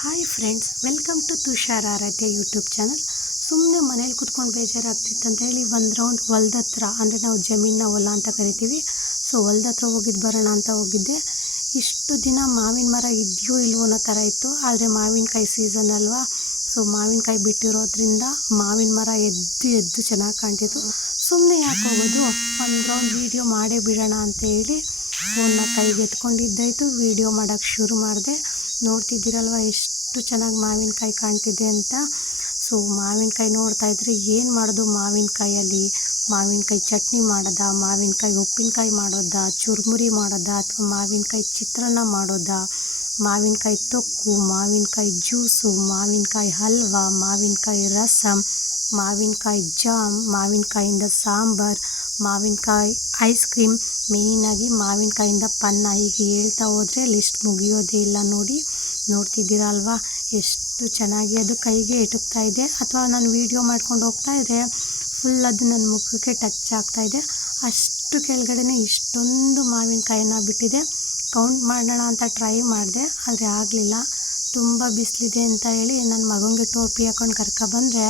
Hi friends welcome to Tushar Aradhya YouTube channel ಸುಮ್ಮನೆ ಮನೇಲಿ ಕುತ್ಕೊಂಡು ಬೇಜಾರಾಗ್ತಿತ್ತು ಅಂತ ಹೇಳಿ ಒಂದು ರೌಂಡ್ ಹೊಲ್ದ ಹತ್ರ ಅಂದರೆ ನಾವು ಜಮೀನ ಹೊಲ ಅಂತ ಕರಿತೀವಿ. ಸೊ ಹೊಲ್ದ ಹತ್ರ ಹೋಗಿದ್ದು ಬರೋಣ ಅಂತ ಹೋಗಿದ್ದೆ. ಇಷ್ಟು ದಿನ ಮಾವಿನ ಮರ ಇದೆಯೋ ಇಲ್ವೋ ಅನ್ನೋ ಥರ ಇತ್ತು. ಆದರೆ ಮಾವಿನಕಾಯಿ ಸೀಸನ್ ಅಲ್ವಾ? ಸೊ ಮಾವಿನಕಾಯಿ ಬಿಟ್ಟಿರೋದ್ರಿಂದ ಮಾವಿನ ಮರ ಎದ್ದು ಎದ್ದು ಚೆನ್ನಾಗಿ ಕಾಣ್ತಿತ್ತು. ಸುಮ್ಮನೆ ಯಾಕೆ ಹೋಗೋದು? ಒಂದು ರೌಂಡ್ ವೀಡಿಯೋ ಮಾಡೇ ಬಿಡೋಣ ಅಂತ ಹೇಳಿ ಫೋನ್ನ ಕೈಗೆ ಎತ್ಕೊಂಡಿದ್ದಾಯಿತು, ವೀಡಿಯೋ ಮಾಡೋಕ್ಕೆ ಶುರು ಮಾಡಿದೆ. ನೋಡ್ತಿದ್ದೀರಲ್ವ, ಎಷ್ಟು ಚೆನ್ನಾಗಿ ಮಾವಿನಕಾಯಿ ಕಾಣ್ತಿದೆ ಅಂತ. ಸೊ, ಮಾವಿನಕಾಯಿ ನೋಡ್ತಾ ಇದ್ರೆ ಏನು ಮಾಡೋದು? ಮಾವಿನಕಾಯಲ್ಲಿ ಮಾವಿನಕಾಯಿ ಚಟ್ನಿ ಮಾಡೋದಾ? ಮಾವಿನಕಾಯಿ ಉಪ್ಪಿನಕಾಯಿ ಮಾಡೋದಾ? ಚುರುಮುರಿ ಮಾಡೋದಾ? ಅಥವಾ ಮಾವಿನಕಾಯಿ ಚಿತ್ರಾನ್ನ ಮಾಡೋದಾ? ಮಾವಿನಕಾಯಿ ತೊಕ್ಕು, ಮಾವಿನಕಾಯಿ ಜ್ಯೂಸು, ಮಾವಿನಕಾಯಿ ಹಲ್ವ, ಮಾವಿನಕಾಯಿ ರಸಮ್ ಮಾವಿನಕಾಯಿ ಜಾಮ್, ಮಾವಿನಕಾಯಿಂದ ಸಾಂಬಾರು, ಮಾವಿನಕಾಯಿ ಐಸ್ ಕ್ರೀಮ್, ಮೇಯ್ನಾಗಿ ಮಾವಿನಕಾಯಿಂದ ಪನ್ನ. ಹೀಗೆ ಹೇಳ್ತಾ ಹೋದರೆ ಲಿಸ್ಟ್ ಮುಗಿಯೋದೇ ಇಲ್ಲ ನೋಡಿ. ನೋಡ್ತಿದ್ದೀರಾ ಅಲ್ವಾ ಎಷ್ಟು ಚೆನ್ನಾಗಿ ಅದು ಕೈಗೆ ಎಟುಕ್ತಾ ಇದೆ. ಅಥವಾ ನಾನು ವೀಡಿಯೋ ಮಾಡ್ಕೊಂಡು ಹೋಗ್ತಾ ಇದ್ದರೆ ಫುಲ್ ಅದು ನನ್ನ ಮುಖಕ್ಕೆ ಟಚ್ ಆಗ್ತಾಯಿದೆ ಅಷ್ಟು ಕೆಳಗಡೆ ಇಷ್ಟೊಂದು ಮಾವಿನಕಾಯಿನ ಬಿಟ್ಟಿದೆ. ಕೌಂಟ್ ಮಾಡೋಣ ಅಂತ ಟ್ರೈ ಮಾಡಿದೆ, ಆದರೆ ಆಗಲಿಲ್ಲ. ತುಂಬ ಬಿಸಿಲಿದೆ ಅಂತ ಹೇಳಿ ನನ್ನ ಮಗನಿಗೆ ಟೋಪಿ ಹಾಕೊಂಡು ಕರ್ಕೊಬಂದರೆ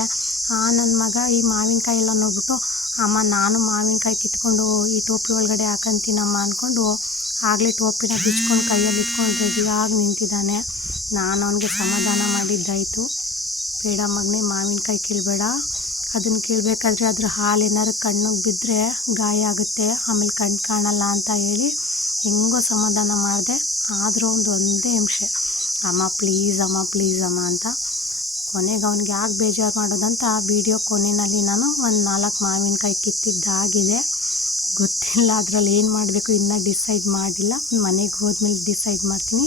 ಆ ನನ್ನ ಮಗ ಈ ಮಾವಿನಕಾಯಿ ಎಲ್ಲ ನೋಡ್ಬಿಟ್ಟು, ಅಮ್ಮ, ನಾನು ಮಾವಿನಕಾಯಿ ಕಿತ್ಕೊಂಡು ಈ ಟೋಪಿ ಒಳಗಡೆ ಹಾಕಂತೀನಮ್ಮ ಅಂದ್ಕೊಂಡು ಆಗಲೇ ಟೋಪಿನ ಬಿಚ್ಕೊಂಡು ಕೈಯಲ್ಲಿ ಇಟ್ಕೊಂಡು ರೆಡಿಯಾಗಿ ನಿಂತಿದ್ದಾನೆ. ನಾನು ಅವನಿಗೆ ಸಮಾಧಾನ ಮಾಡಿದ್ದಾಯಿತು. ಬೇಡ ಮಗನೇ, ಮಾವಿನಕಾಯಿ ಕೀಳಬೇಡ. ಅದನ್ನು ಕೀಳಬೇಕಾದ್ರೆ ಅದ್ರ ಹಾಲು ಏನಾದ್ರು ಕಣ್ಣಿಗೆ ಬಿದ್ದರೆ ಗಾಯ ಆಗುತ್ತೆ, ಆಮೇಲೆ ಕಣ್ಣು ಕಾಣಲ್ಲ ಅಂತ ಹೇಳಿ ಹೆಂಗೋ ಸಮಾಧಾನ ಮಾಡಿದೆ. ಆದರೂ ಒಂದು ಒಂದೇ ನಿಮಿಷ, ಅಮ್ಮ ಪ್ಲೀಸ್ ಅಮ್ಮ ಪ್ಲೀಸ್ ಅಮ್ಮ ಅಂತ. ಕೊನೆಗೆ ಅವ್ನಿಗೆ ಯಾಕೆ ಬೇಜಾರು ಮಾಡೋದಂತ, ಆ ವಿಡಿಯೋ ಕೊನೆಯಲ್ಲಿ ನಾನು ಒಂದು ನಾಲ್ಕು ಮಾವಿನಕಾಯಿ ಕಿತ್ತಿದ್ದಾಗಿದೆ. ಗೊತ್ತಿಲ್ಲ ಅದರಲ್ಲಿ ಏನು ಮಾಡಬೇಕು, ಇನ್ನೂ ಡಿಸೈಡ್ ಮಾಡಿಲ್ಲ. ಮನೆಗೆ ಹೋದ್ಮೇಲೆ ಡಿಸೈಡ್ ಮಾಡ್ತೀನಿ.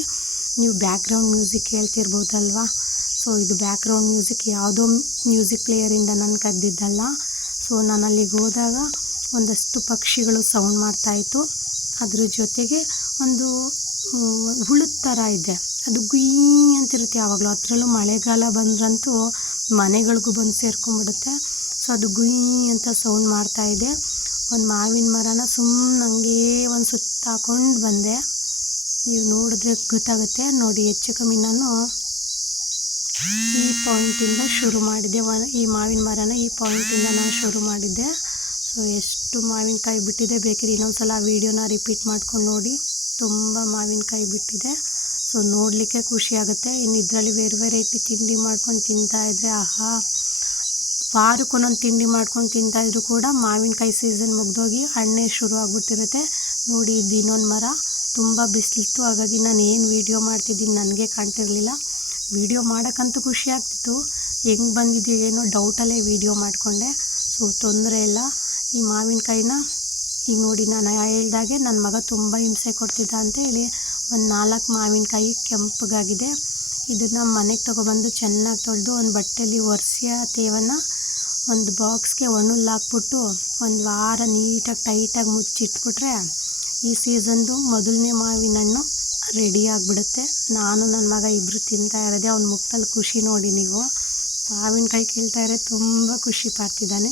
ನೀವು ಬ್ಯಾಕ್ಗ್ರೌಂಡ್ ಮ್ಯೂಸಿಕ್ ಹೇಳ್ತಿರ್ಬೋದಲ್ವಾ? ಸೊ ಇದು ಬ್ಯಾಕ್ಗ್ರೌಂಡ್ ಮ್ಯೂಸಿಕ್ ಯಾವುದೋ ಮ್ಯೂಸಿಕ್ ಪ್ಲೇಯರಿಂದ ನಾನು ಕದ್ದಿದ್ದಲ್ಲ. ಸೊ ನಾನು ಅಲ್ಲಿಗೆ ಹೋದಾಗ ಒಂದಷ್ಟು ಪಕ್ಷಿಗಳು ಸೌಂಡ್ ಮಾಡ್ತಾಯಿತ್ತು ಅದ್ರ ಜೊತೆಗೆ ಒಂದು ಹುಳು ಥರ ಇದೆ. ಅದು ಗುಯ್ ಅಂತಿರುತ್ತೆ ಯಾವಾಗಲೂ. ಅದರಲ್ಲೂ ಮಳೆಗಾಲ ಬಂದ್ರಂತೂ ಮನೆಗಳಿಗೂ ಬಂದು ಸೇರ್ಕೊಂಡ್ಬಿಡುತ್ತೆ ಸೊ ಅದು ಗುಯ್ ಅಂತ ಸೌಂಡ್ ಮಾಡ್ತಾಯಿದೆ ಒಂದು ಮಾವಿನ ಮರನ ಸುಮ್ಮನೆ ಹಂಗೇ ಒಂದು ಸುತ್ತ ಹಾಕೊಂಡು ಬಂದೆ. ನೀವು ನೋಡಿದ್ರೆ ಗೊತ್ತಾಗುತ್ತೆ. ನೋಡಿ, ಹೆಚ್ಚು ಕಮ್ಮಿ ನಾನು ಈ ಪಾಯಿಂಟಿಂದ ಶುರು ಮಾಡಿದ್ದೆ. ಈ ಮಾವಿನ ಮರನ ಈ ಪಾಯಿಂಟಿಂದ ನಾನು ಶುರು ಮಾಡಿದ್ದೆ. ಸೊ ಎಷ್ಟು ಮಾವಿನಕಾಯಿ ಬಿಟ್ಟಿದೆ ಬೇಕಿದ್ರೆ ಇನ್ನೊಂದು ಸಲ ಆ ವೀಡಿಯೋನ ರಿಪೀಟ್ ಮಾಡ್ಕೊಂಡು ನೋಡಿ. ತುಂಬ ಮಾವಿನಕಾಯಿ ಬಿಟ್ಟಿದೆ. ಸೊ ನೋಡಲಿಕ್ಕೆ ಖುಷಿಯಾಗುತ್ತೆ ಇನ್ನು ಇದರಲ್ಲಿ ಬೇರೆ ವೆರೈಟಿ ತಿಂಡಿ ಮಾಡ್ಕೊಂಡು ತಿಂತಾಯಿದ್ರೆ ಆಹಾ. ವಾರಕ್ಕೊಂದೊಂದು ತಿಂಡಿ ಮಾಡ್ಕೊಂಡು ತಿಂತಾಯಿದ್ರು ಕೂಡ ಮಾವಿನಕಾಯಿ ಸೀಸನ್ ಮುಗ್ದೋಗಿ ಹಣ್ಣೆ ಶುರು ಆಗ್ಬಿಟ್ಟಿರುತ್ತೆ. ನೋಡಿ, ಇದು ಇನ್ನೊಂದು ಮರ. ತುಂಬ ಬಿಸಿಲಿತ್ತು. ಹಾಗಾಗಿ ನಾನು ಏನು ವೀಡಿಯೋ ಮಾಡ್ತಿದ್ದೀನಿ ನನಗೆ ಕಾಣ್ತಿರಲಿಲ್ಲ. ವೀಡಿಯೋ ಮಾಡೋಕ್ಕಂತೂ ಖುಷಿ ಆಗ್ತಿತ್ತು. ಹೆಂಗೆ ಬಂದಿದೆಯೋ ಏನೋ ಡೌಟಲ್ಲೇ ವೀಡಿಯೋ ಮಾಡಿಕೊಂಡೆ. ಸೊ ತೊಂದರೆ ಇಲ್ಲ. ಈ ಮಾವಿನಕಾಯಿನ ಈಗ ನೋಡಿ ನಾನು ಹೇಳ್ದಾಗೆ ನನ್ನ ಮಗ ತುಂಬ ಹಿಂಸೆ ಕೊಡ್ತಿದ್ದ ಅಂತೇಳಿ ಒಂದು ನಾಲ್ಕು ಮಾವಿನಕಾಯಿ ಕೆಂಪಗಾಗಿದೆ. ಇದನ್ನು ಮನೆಗೆ ತೊಗೊಬಂದು ಚೆನ್ನಾಗಿ ತೊಳೆದು ಒಂದು ಬಟ್ಟೆಯಲ್ಲಿ ಒರೆಸಿ ತೇವನ್ನು ಒಂದು ಬಾಕ್ಸ್ಗೆ ಹಾಕ್ಬಿಟ್ಟು ಒಂದು ವಾರ ನೀಟಾಗಿ ಟೈಟಾಗಿ ಮುಚ್ಚಿಟ್ಬಿಟ್ರೆ ಈ ಸೀಸನ್ದು ಮೊದಲನೇ ಮಾವಿನ ಹಣ್ಣು ರೆಡಿ ಆಗಿಬಿಡುತ್ತೆ. ನಾನು ನನ್ನ ಮಗ ಇಬ್ಬರು ತಿಂತಾ ಇರೋದೆ ಅವ್ನ ಮುಖದಲ್ಲಿ ಖುಷಿ ನೋಡಿ ನೀವು. ಮಾವಿನಕಾಯಿ ಕೀಳ್ತಾ ಇರೋ ತುಂಬ ಖುಷಿ ಪಡ್ತಿದ್ದಾನೆ.